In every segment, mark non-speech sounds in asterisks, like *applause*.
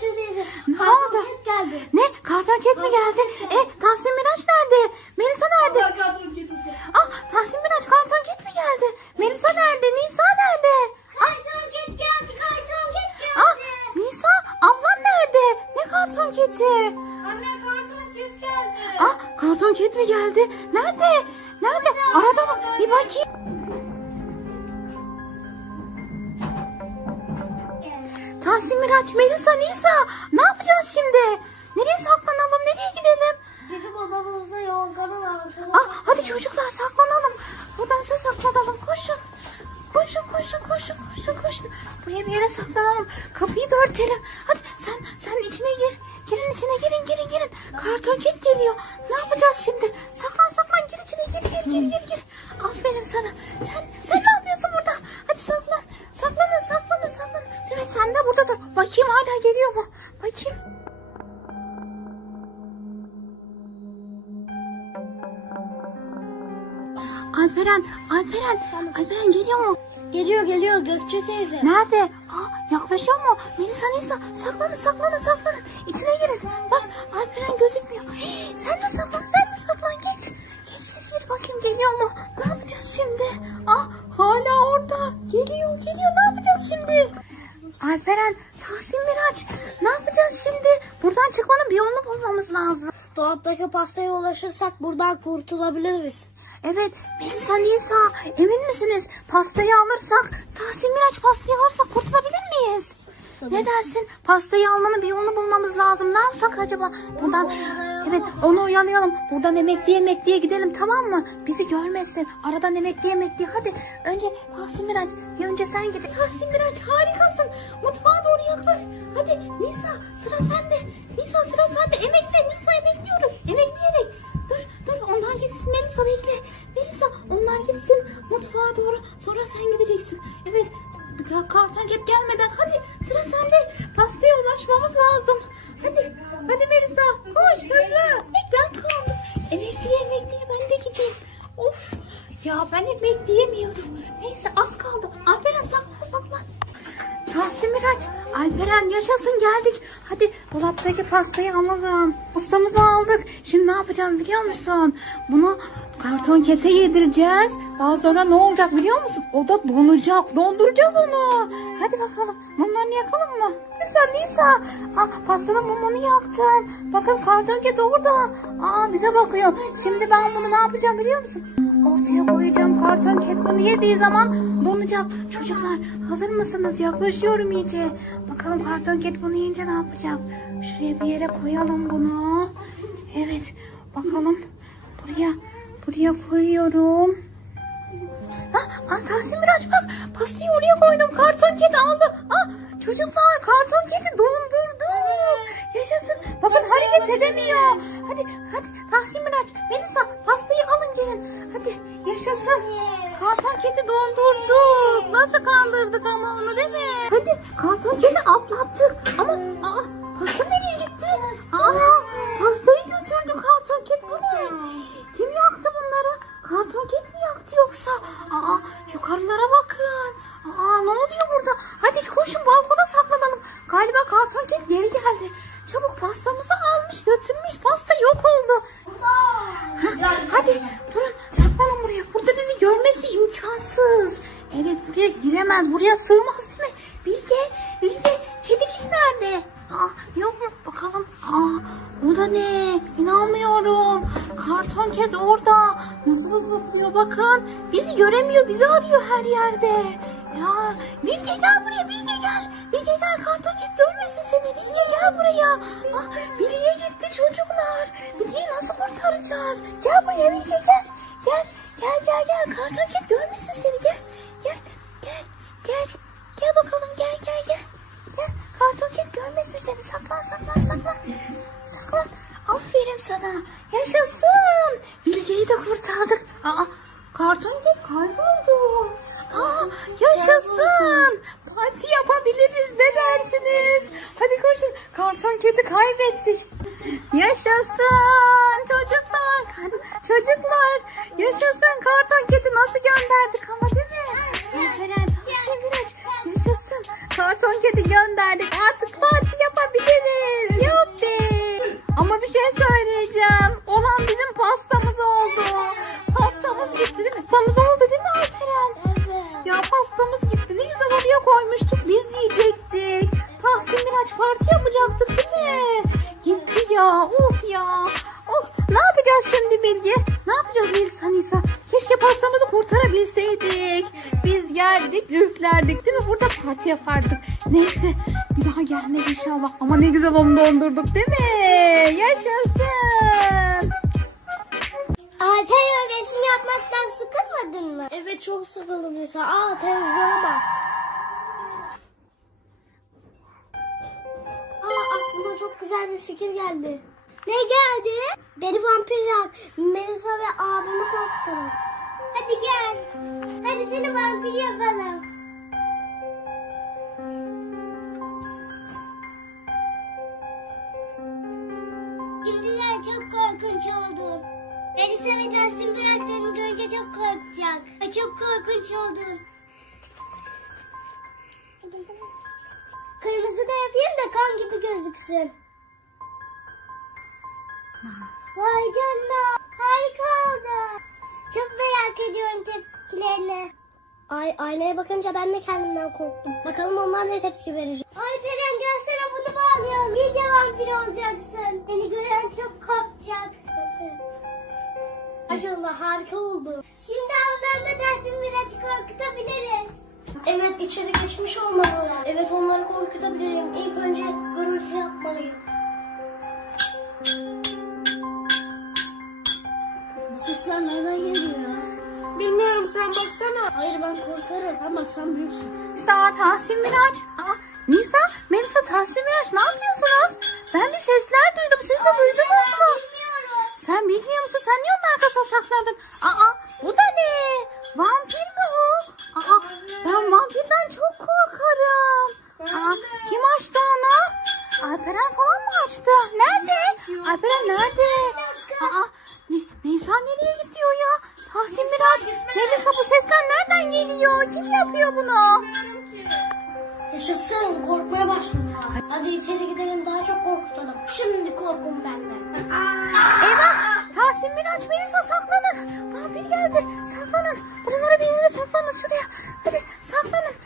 Gökçe. Ne karton oldu? ket geldi. Ne? Karton ket mi geldi? E Tahsin Miraç nerede? Melisa nerede? Allah karton kedi. Ah Tahsin Miraç karton ket mi geldi? Melisa nerede? Nisa nerede? Karton ket geldi. Karton ket geldi. Ah Nisa ablan nerede? Ne karton keti? Anne karton kedi geldi. Ah karton ket mi geldi? Nerede? Nerede? Arada mı? Bir bakayım. Tahsin Miraç, Melisa, Nisa ne yapacağız şimdi? Nereye saklanalım? Nereye gidelim? Bizim odamızda kanal var. Ah hadi çocuklar saklanalım. Melisa Nisa saklanın saklanın saklanın. İçine girin. Bak Alperen gözükmüyor. Hii, sen de saklan sen de saklan geç. Geç geç geç bakayım geliyor mu? Ne yapacağız şimdi? Ah hala orada. Geliyor geliyor ne yapacağız şimdi? Alperen, Tahsin Miraç ne yapacağız şimdi? Buradan çıkmanın bir yolunu bulmamız lazım. Dolaptaki pastaya ulaşırsak buradan kurtulabiliriz. Evet, Melisa Nisa emin misiniz? Pastayı alırsak, Tahsin Miraç pastayı alırsak kurtulabilir miyiz? Ne dersin? Pastayı almanın bir yolunu bulmamız lazım. Ne yapsak acaba? Buradan evet onu oyalayalım. Buradan emekliye emekliye gidelim tamam mı? Bizi görmesin. Aradan emekliye emekliye. Hadi önce Tahsin Miraç. Ya önce sen git. Tahsin Miraç harikasın. Mutfağa doğru yaklaş. Hadi Nisa sıra sende. Nisa sıra sende. Emekle Nisa emekliyoruz. Emekleyerek. Dur dur onlar gitsin Melisa bekle. Melisa onlar gitsin mutfağa doğru. Sonra sen gideceksin. Evet karton ket gelmeden hadi sıra sende. Pastaya ulaşmamız lazım. Hadi hadi Melisa koş hızlı. İlk ben kaldım. Emekliye emekliye ben de gideyim. Of ya ben emekleyemiyorum. Neyse az kaldı. Alperen saklan saklan. Tahsin Miraç, Alperen yaşasın geldik. Hadi dolaptaki pastayı alalım. Pastamızı aldık. Şimdi ne yapacağız biliyor musun? Bunu karton kete yedireceğiz. Daha sonra ne olacak biliyor musun? O da donacak. Donduracağız onu. Hadi bakalım. Mumlarını yakalım mı? Nisa Nisa. Ha, pastanın mumunu yaktım. Bakın karton ket orada. Aa bize bakıyor. Şimdi ben bunu ne yapacağım biliyor musun? Ortaya koyacağım karton ket bunu yediği zaman donacak. Çocuklar hazır mısınız? Yaklaşıyorum iyice. Bakalım karton ket bunu yiyince ne yapacak? Şuraya bir yere koyalım bunu. Evet bakalım. Buraya buraya koyuyorum. Ha, ah, Tahsin Miraç bak pastayı oraya koydum. Karton kedi aldı. Ah, çocuklar karton kedi dondurdu. Yaşasın. Bakın hareket edemiyor. Hadi hadi Tahsin Miraç. Melisa yaşasın. Karton kedi dondurduk. Nasıl kandırdık ama onu değil mi? Hadi karton kedi atlattık. Ama aa, pasta nereye gitti? Aa, pastayı götürdü karton kedi. Bu ne? Kim yaktı bunları? Karton ket mi yaktı yoksa? Aa yukarılara bakın. Aa ne oluyor burada? Hadi koşun balkona saklanalım. Galiba karton ket geri geldi. Çabuk pastamızı almış götürmüş. Pasta yok oldu. Hadi durun imkansız. Evet buraya giremez. Buraya sığmaz değil mi? Bilge, Bilge kedicik nerede? Aa, yok mu? Bakalım. Aa, o da ne? İnanmıyorum. Karton ket orada. Nasıl zıplıyor bakın. Bizi göremiyor. Bizi arıyor her yerde. Ya Bilge gel buraya. Bilge gel. Bilge gel. Karton ket görmesin seni. Bilge gel buraya. Ah, Bilge gitti çocuklar. Bilge'yi nasıl kurtaracağız? Gel buraya Bilge gel. Gel. Gel gel gel. Karton ket görmesin yapacaktık değil mi? Gitti ya. Of ya. Of. Ne yapacağız şimdi Bilge? Ne yapacağız Melisa Nisa? Keşke pastamızı kurtarabilseydik. Biz yerdik, üflerdik değil mi? Burada parti yapardık. Neyse bir daha gelmez inşallah. Ama ne güzel onu dondurduk değil mi? Yaşasın. Alper resim yapmaktan sıkılmadın mı? Evet çok sıkıldım mesela. Aa televizyona bak. Çok güzel bir fikir geldi. Ne geldi? Beni vampir yap. Melisa ve abimi korkutalım. Hadi gel. Hadi seni vampir yapalım. Şimdiden çok korkunç oldum. Melisa ve Justin biraz seni görünce çok korkacak. Çok korkunç oldum. Kırmızı da yapayım da kan gibi gözüksün. Vay canına. Harika oldu. Çok merak ediyorum tepkilerini. Ay aynaya bakınca ben de kendimden korktum. Bakalım onlar ne tepki verecek. Ay Peren gelsene bunu bağlayalım. İyice vampir olacaksın. Beni gören çok korkacak. Maşallah harika oldu. Şimdi ablamla dersin biraz korkutabiliriz. Evet içeri geçmiş olmalılar. Evet onları korkutabilirim. İlk önce gürültü yapmalıyım. Bu sesler nereden geliyor? Bilmiyorum sen baksana. Hayır ben korkarım. Ama sen büyüksün. Nisa, Tahsin Miraç. Aa, Nisa, Melisa, Tahsin Miraç ne yapıyorsunuz? Ben bir sesler duydum. Siz de duydunuz mu? Bilmiyorum. Sen bilmiyor musun? Sen niye onun arkasına saklandın? Aa, bu da ne? Vampir mi vampirden çok korkarım. Aa, kim açtı onu? Alperen falan mı açtı? Nerede? Alperen nerede? Aa, Nisa nereye gidiyor ya? Tahsin Miraç, Melisa bu sesler nereden geliyor? Kim yapıyor bunu? Yaşasın korkmaya başladım. Hadi içeri gidelim daha çok korkutalım. Şimdi korkun benden. Eyvah! Tahsin Miraç Melisa saklanın. Vampir geldi. Saklanın. Buralara bir yere saklanın şuraya. Hadi saklanın. Melisa sen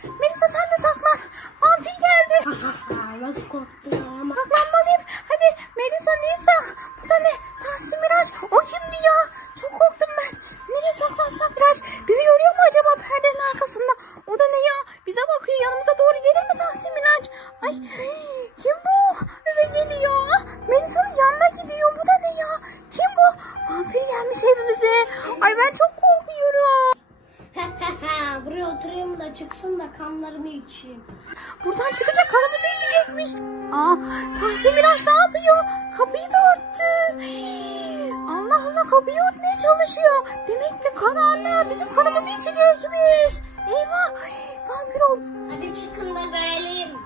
da kanlarını içeyim. Buradan çıkacak kanımızı içecekmiş. Aa, Tahsin Miraç ne yapıyor? Kapıyı da örttü. Allah Allah kapıyı örtmeye çalışıyor. Demek ki kan anne bizim kanımızı içecekmiş. Eyvah. Vampir oldu. Hadi çıkın da görelim.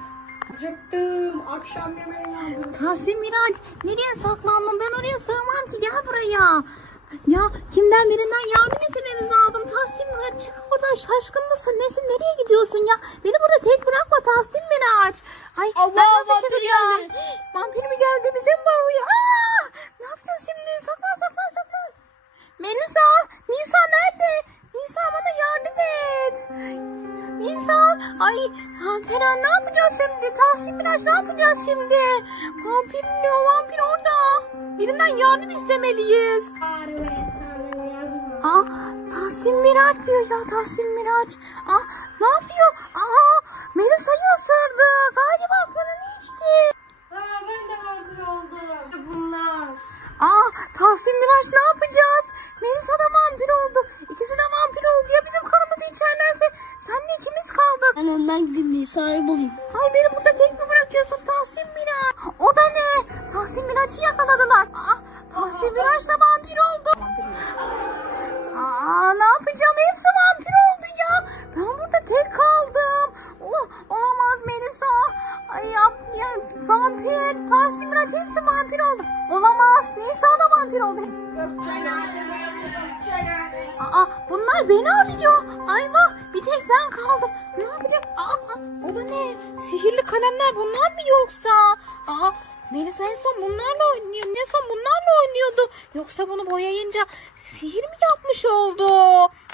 Acıktım. Akşam yemeği lazım. Tahsin Miraç nereye saklandın? Ben oraya sığmam ki gel buraya. Ya kimden birinden yardım istememiz lazım. Tahsin Miraç çık oradan şaşkın mısın? Nesin nereye gidiyorsun ya? Beni burada tek bırakma Tahsin Miraç. Ay Allah, ben nasıl vampir çıkacağım? geldi. Vampir mi geldi bize mi bağırıyor? Aa, ne yapacağız şimdi? Saklan saklan saklan. Melisa, Nisa nerede? Nisa bana yardım et. Nisa, ay Alperen ne yapacağız şimdi? Tahsin Miraç ne yapacağız şimdi? Vampir ne o vampir orada. Birinden yardım istemeliyiz. Miraç diyor ya Tahsin Miraç. Aa, ne yapıyor? Aa, Melisa'yı ısırdı. Galiba kanını içti. Aa, ben de vampir oldum. Bunlar. Aa, Tahsin Miraç ne yapacağız? Melisa da vampir oldu. İkisi de vampir oldu. Ya bizim kanımızı içerlerse senle ikimiz kaldık. Ben ondan gidip Nisa'yı bulayım. Ay beni burada tek mi bırakıyorsun Tahsin Miraç? O da ne? Tahsin Miraç'ı yakaladılar. Aa, Tahsin Miraç da vampir oldu. Aa, ne yapacağım? Hepsi vampir oldu ya. Ben burada tek kaldım. Oh, olamaz Melisa. Ay yap, ya, vampir. Tahsin Miraç hepsi vampir oldu. Olamaz. Nisa da vampir oldu. Aa, bunlar beni arıyor. Ay vah, bir tek ben kaldım. Ne yapacağım? Aa, o da ne? Sihirli kalemler bunlar mı yoksa? Aa, Melisa en son bunlarla oynuyor. En son bunlarla oynuyordu. Yoksa bunu boyayınca sihir mi yapmış oldu?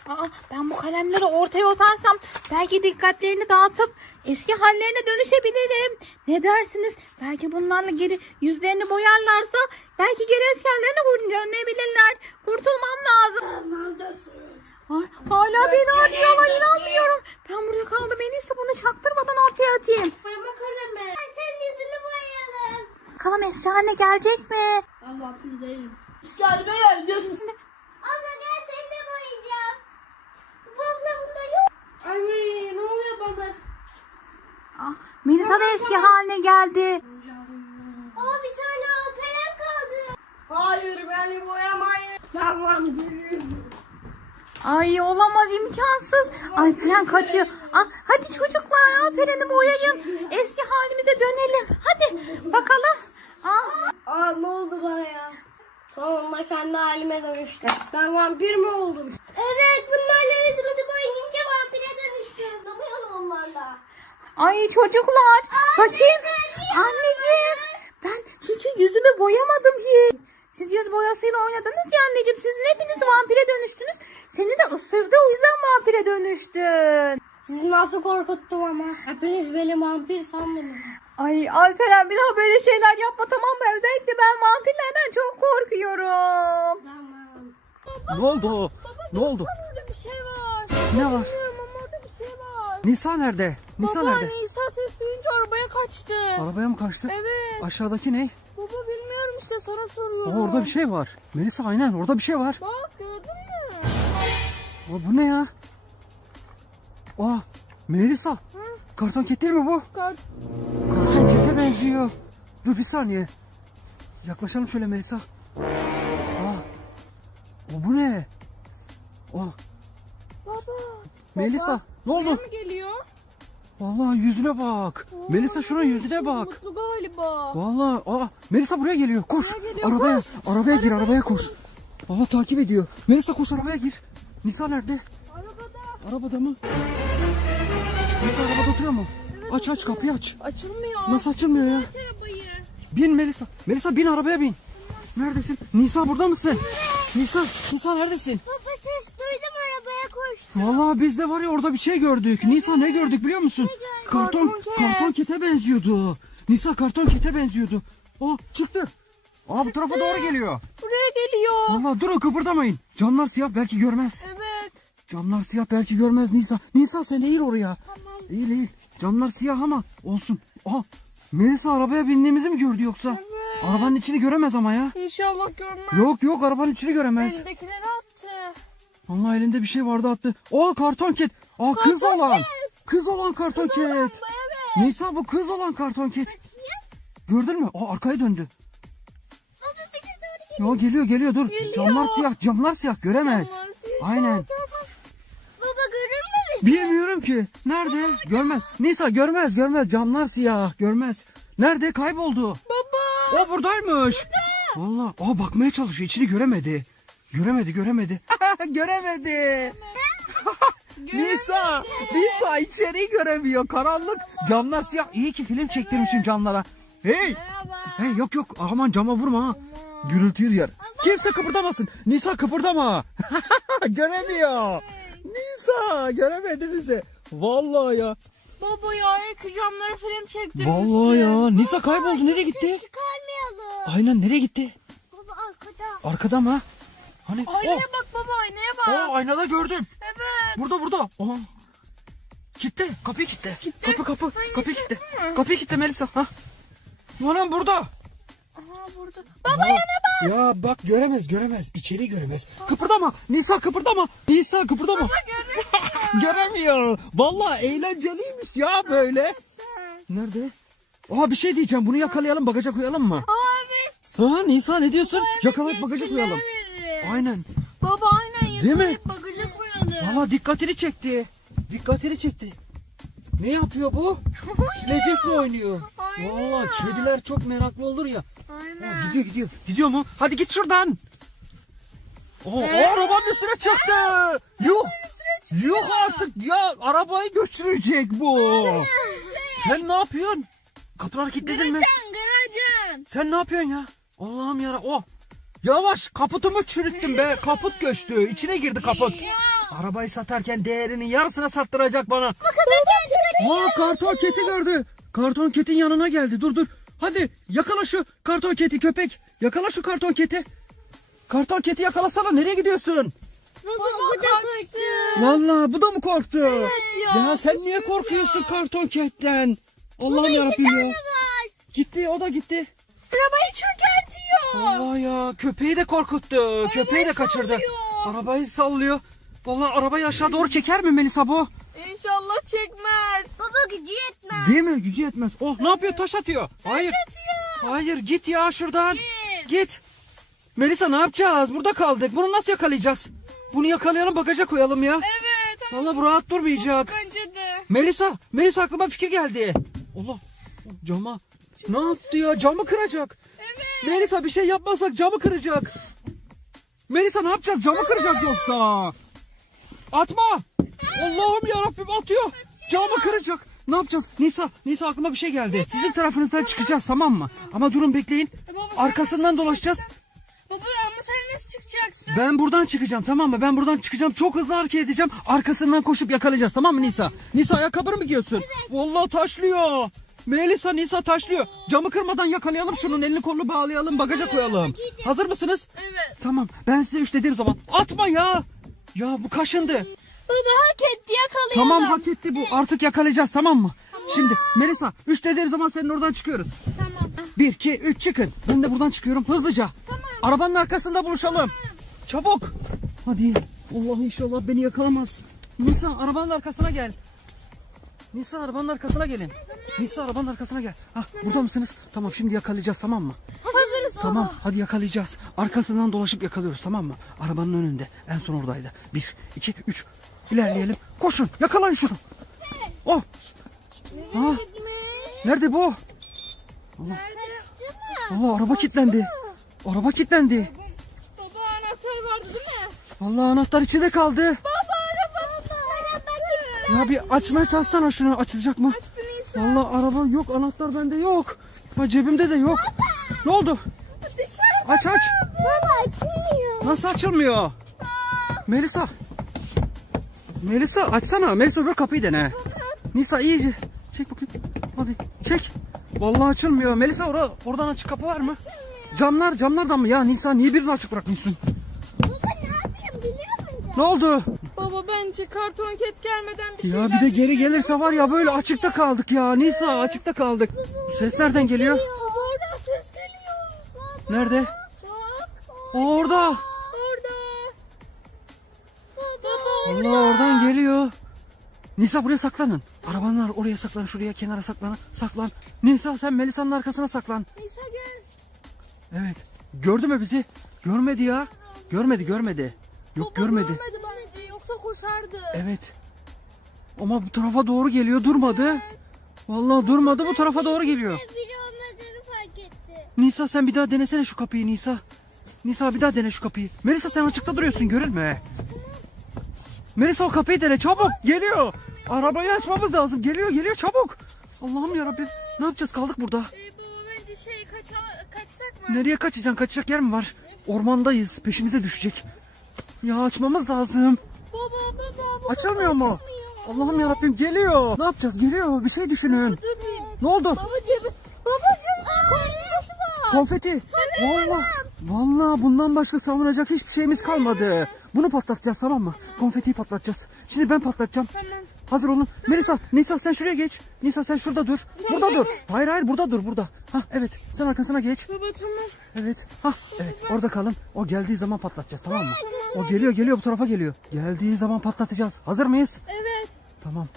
Aa, ben bu kalemleri ortaya atarsam belki dikkatlerini dağıtıp eski hallerine dönüşebilirim. Ne dersiniz? Belki bunlarla geri yüzlerini boyarlarsa belki geri eski hallerine dönebilirler. Kurtulmam lazım. Neredesin? Ay, hala beni arıyorlar inanmıyorum. Ben burada kaldım. En iyisi bunu çaktırmadan ortaya atayım. Boyama kalemi. Senin yüzünü boyayalım. Bakalım eski haline gelecek mi? Ben vampir değilim. Gelme gel. Abla gel seni de boyayacağım. Bu abla bunda yok. Anne ne oluyor bana? Ah, Melisa da eski haline geldi. Aa bir tane operam kaldı. Hayır beni boyamayın. Ben vampirim. Ay olamaz imkansız. Alperen kaçıyor. Ah, hadi çocuklar Alperen'i boyayın. Eski halimize dönelim. Hadi bakalım. Ah, Aa ne oldu bana ya? Sonunda kendi halime dönüştüm. Ben vampir mi oldum? Evet bunlarla yüzümüzü boyayınca vampire dönüştüm. Ne boyayalım onlarla? ay çocuklar. Bakayım. Anneciğim. Ben çünkü yüzümü boyamadım hiç. Siz yüz boyasıyla oynadınız ya anneciğim. Sizin hepiniz vampire dönüştünüz. Seni de ısırdı o yüzden vampire dönüştün. Sizi nasıl korkuttum ama. Hepiniz beni vampir sandınız. Ay Alperen bir daha böyle şeyler yapma tamam mı? Özellikle ben vampirlerden çok korkuyorum. Tamam. Ne oldu? Ne oldu? Burada bir şey var. Ne var? Bilmiyorum ama orada bir şey var. Nisa nerede? Nisa Baba nerede? Nisa ses duyunca arabaya kaçtı. Arabaya mı kaçtı? Evet. Aşağıdaki ne? Baba bilmiyorum işte sana Aa, soruyorum. orada bir şey var. Melisa aynen orada bir şey var. Bak gördün mü? Aa, bu ne ya? Aa Melisa. Karton değil mi bu? Kart. Karton kete benziyor. Dur bir saniye. Yaklaşalım şöyle Melisa. Aa. O bu ne? Aa Baba. Melisa ne oldu? Mı geliyor? Vallahi yüzüne bak. Melisa şuna yüzüne bak. Mutlu galiba. Vallahi aa Melisa buraya geliyor. Koş. Buraya geliyor, arabaya arabaya gir, arabaya koş. Vallahi takip ediyor. Melisa koş arabaya gir. Nisa nerede? Arabada. Arabada mı? Nisa arabada oturuyor mu? aç aç kapıyı aç. Açılmıyor. Nasıl açılmıyor ya? Aç arabayı. Bin Melisa. Melisa bin arabaya bin. Neredesin? Nisa burada mısın? Nisa, Nisa neredesin? Baba ses duydum arabaya koştum. Vallahi biz de var ya orada bir şey gördük. Nisa ne gördük biliyor musun? Karton Karton ket. karton kete benziyordu. Nisa karton kete benziyordu. O çıktı. Aa bu tarafa doğru geliyor. Buraya geliyor. Vallahi durun kıpırdamayın. Camlar siyah belki görmez. Evet. Camlar siyah belki görmez Nisa. Nisa sen eğil oraya. Tamam. Eğil eğil. Camlar siyah ama olsun. Aha Melisa arabaya bindiğimizi mi gördü yoksa? Evet. Arabanın içini göremez ama ya. İnşallah görmez. Yok yok arabanın içini göremez. Elindekileri attı. Vallahi elinde bir şey vardı attı. Aa karton ket. Aa kız olan. Kız olan karton ket. Nisa bu kız olan karton ket. Gördün mü? Aa arkaya döndü. Baba doğru Ya geliyor geliyor dur. Camlar siyah camlar siyah göremez. Camlar siyah. Aynen. Bizi? Bilmiyorum ki. Nerede? Görmez. Nisa görmez görmez. Camlar siyah. Görmez. Nerede? Kayboldu. Baba. O buradaymış. Vallahi. Aa bakmaya çalışıyor. İçini göremedi. Göremedi göremedi. *laughs* göremedi. *laughs* Nisa. Nisa içeriği göremiyor. Karanlık. Camlar siyah. İyi ki film çektirmişim camlara. Hey. Merhaba. Hey yok yok. Aman cama vurma ha. Gürültüyü duyar. Kimse kıpırdamasın. Nisa kıpırdama. *laughs* Göremiyor. Göremedi bizi. Vallahi ya. Baba ya camları film çektirmişsin. Vallahi ya. Nisa kayboldu. Nereye gitti? Çıkarmayalım. Aynen nereye gitti? Baba arkada. Arkada mı? Hani Aynaya oh, bak baba aynaya bak. oh, aynada gördüm. Evet. Burada burada. Oha. Kitle. Kapıyı kitle. Kapı kapı. Hangisi? Kapıyı kitle. Hı. Kapıyı kitle Melisa. Ha. Anam burada. Aha burada. Baba yana bak. Ya bak göremez göremez. İçeri göremez. Kıpırdama. Nisa kıpırdama. Nisa kıpırdama. *laughs* Göremiyor. Vallahi eğlenceliymiş ya böyle. Nerede? Aa bir şey diyeceğim. Bunu yakalayalım bagaja koyalım mı? Evet. Ha Nisa ne diyorsun? Yakalayıp bagaja koyalım. Aynen. Baba aynen yakalayıp bagaja koyalım. Valla dikkatini çekti. Dikkatini çekti. Ne yapıyor bu? *laughs* Silecekle oynuyor. Valla kediler çok meraklı olur ya. Gidiyor gidiyor. Gidiyor mu? Hadi git şuradan. Oo, Ee? arabanın üstüne çıktı. Yuh. Yuh artık ya arabayı götürecek bu. Sen ne yapıyorsun? Kapıları kilitledin mi? Garajan. Sen ne yapıyorsun ya? Allah'ım yara. Oh. Yavaş kaputumu çürüttüm be. Kaput göçtü. İçine girdi kaput. Arabayı satarken değerinin yarısına sattıracak bana. Aa karton keti gördü. Karton ketin yanına geldi. Dur dur. Hadi yakala şu karton keti köpek. Yakala şu karton keti. Karton keti yakalasana. Nereye gidiyorsun? Baba, bu da kaçtı. Vallahi bu da mı korktu? ya. Ya sen niye korkuyorsun karton ketten? Allah'ım yarabbim ya. Gitti o da gitti. Arabayı çökertiyor. Allah ya köpeği de korkuttu. köpeği de kaçırdı. sallıyor. Arabayı sallıyor. Vallahi arabayı aşağı doğru çeker mi Melisa bu? İnşallah çekmez. Baba gücü yetmez. Değil mi? Gücü yetmez. Oh ne yapıyor? Taş atıyor. Hayır. Hayır git ya şuradan. Git. Melisa ne yapacağız? Burada kaldık. Bunu nasıl yakalayacağız? Bunu yakalayalım bagaja koyalım ya. Evet. Vallahi bu rahat durmayacak. Bence de. Melisa, Melisa aklıma fikir geldi. Allah, cama. Ne yaptı ya? Camı kıracak. Evet. Melisa bir şey yapmasak camı kıracak. Melisa ne yapacağız? Camı kıracak yoksa. Atma. Allah'ım yarabbim atıyor. Camı kıracak. Ne yapacağız? Nisa, Nisa aklıma bir şey geldi. Sizin tarafınızdan çıkacağız tamam mı? Ama durun bekleyin. Baba, Arkasından dolaşacağız. Baba ama sen nasıl çıkacaksın? Ben buradan çıkacağım tamam mı? Ben buradan çıkacağım. Çok hızlı hareket edeceğim. Arkasından koşup yakalayacağız tamam mı Nisa? Nisa ayakkabını mı giyiyorsun? Vallahi taşlıyor. Melisa Nisa taşlıyor. Camı kırmadan yakalayalım şunun elini kolunu bağlayalım bagaja koyalım. Hazır mısınız? Evet. Tamam ben size üç dediğim zaman atma ya. Ya bu kaşındı. Baba hak etti yakalayalım. Tamam hak etti bu. Artık yakalayacağız tamam mı? Şimdi Melisa üç dediğim zaman senin oradan çıkıyoruz. Tamam. Bir, iki, üç çıkın. Ben de buradan çıkıyorum hızlıca. Arabanın arkasında buluşalım. Çabuk. Hadi. Allah inşallah beni yakalamaz. Nisa arabanın arkasına gel. Nisa arabanın arkasına gelin. Nisa arabanın arkasına gel. Ha burada mısınız? Tamam şimdi yakalayacağız tamam mı? Hazırız baba. Tamam hadi yakalayacağız. Arkasından dolaşıp yakalıyoruz tamam mı? Arabanın önünde. En son oradaydı. Bir, iki, üç. İlerleyelim. Koşun yakalayın şunu. Oh. Ha, nerede bu? Allah araba kilitlendi. Araba kilitlendi. Baba anahtar vardı değil mi? Vallahi anahtar içinde kaldı. Baba araba. Araba Ya bir açmaya çalışsana şunu açılacak mı? Vallahi araba yok anahtar bende yok. Ha cebimde de yok. Ne oldu? Dışarı. Aç aç. Baba açılmıyor. Nasıl açılmıyor? Melisa. Melisa açsana. Melisa öbür kapıyı dene. Nisa iyice. Çek bakayım. Hadi çek. Vallahi açılmıyor. Melisa ora, oradan açık kapı var mı? Camlar camlardan mı? Ya Nisa niye birini açık bırakmışsın? Baba ne yapayım biliyor musun? Ne oldu? Baba bence karton ket gelmeden bir şeyler Ya bir de geri gelirse var ya böyle açıkta kaldık ya. Nisa açıkta kaldık. Bu ses nereden geliyor? Baba oradan ses geliyor. Nerede? Orada. Allah oradan geliyor. Nisa buraya saklanın. Arabanlar oraya saklan, şuraya kenara saklan. Saklan. Nisa sen Melisa'nın arkasına saklan. Nisa gel. Evet. Gördü mü bizi? Görmedi ya. Görmedi, görmedi. Yok Baba görmedi. görmedi bence yoksa koşardı. Evet. Ama bu tarafa doğru geliyor, durmadı. Vallahi durmadı, bu tarafa doğru geliyor. Biri olmadığını fark etti. Nisa sen bir daha denesene şu kapıyı Nisa. Nisa bir daha dene şu kapıyı. Melisa sen açıkta duruyorsun görülme. Melisa o kapıyı dene çabuk geliyor. Arabayı açmamız lazım. Geliyor geliyor çabuk. Allah'ım yarabbim. Ne yapacağız kaldık burada. Ee, baba bence şey kaça, kaçsak mı? Nereye kaçacaksın? Kaçacak yer mi var? Ormandayız. Peşimize düşecek. Ya açmamız lazım. Baba baba. baba Açılmıyor mu? Allah'ım yarabbim geliyor. Ne yapacağız? Geliyor. Bir şey düşünün. Dur bir. Ne oldu? Baba cebi. Babacım. Konfeti. Konfeti. Vallahi, vallahi bundan başka savunacak hiçbir şeyimiz kalmadı. Bunu patlatacağız tamam mı? Konfetiyi patlatacağız. Şimdi ben patlatacağım. Tamam. Hazır olun. Melisa, Nisa sen şuraya geç. Nisa sen şurada dur. Burada dur. Hayır hayır burada dur burada. Ha evet. Sen arkasına geç. Baba tamam. Evet. Ha evet. Orada kalın. O geldiği zaman patlatacağız tamam mı? O geliyor geliyor bu tarafa geliyor. Geldiği zaman patlatacağız. Hazır mıyız? Evet. Tamam.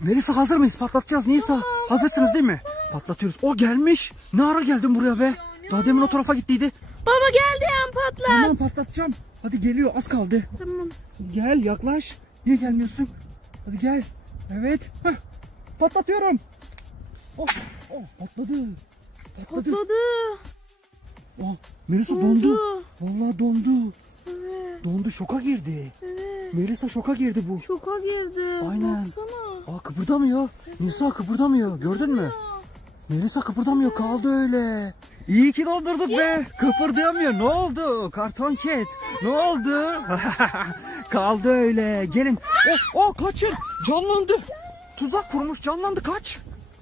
Melisa hazır mıyız? Patlatacağız Nisa. Hazırsınız değil mi? Patlatıyoruz. O gelmiş. Ne ara geldin buraya be? Daha demin o tarafa gittiydi. Baba geldi yan patla. Tamam patlatacağım. Hadi geliyor az kaldı. Tamam. Gel yaklaş. Niye gelmiyorsun? Hadi gel. Evet. Hah. Patlatıyorum. Oh, oh patladı. Patladı. Patladı. Oh, Melisa dondu. Dondu. Vallahi dondu. Evet. Dondu şoka girdi. Evet. Melisa şoka girdi bu. Şoka girdi. Aynen. Baksana. Aa kıpırdamıyor. Nisa kıpırdamıyor. Gördün mü? Melisa kıpırdamıyor kaldı öyle. İyi ki dondurduk be. Kıpırdayamıyor. Ne oldu? Karton ket. Ne oldu? *laughs* kaldı öyle. Gelin. Oh, oh kaçın. Canlandı. Tuzak kurmuş canlandı kaç.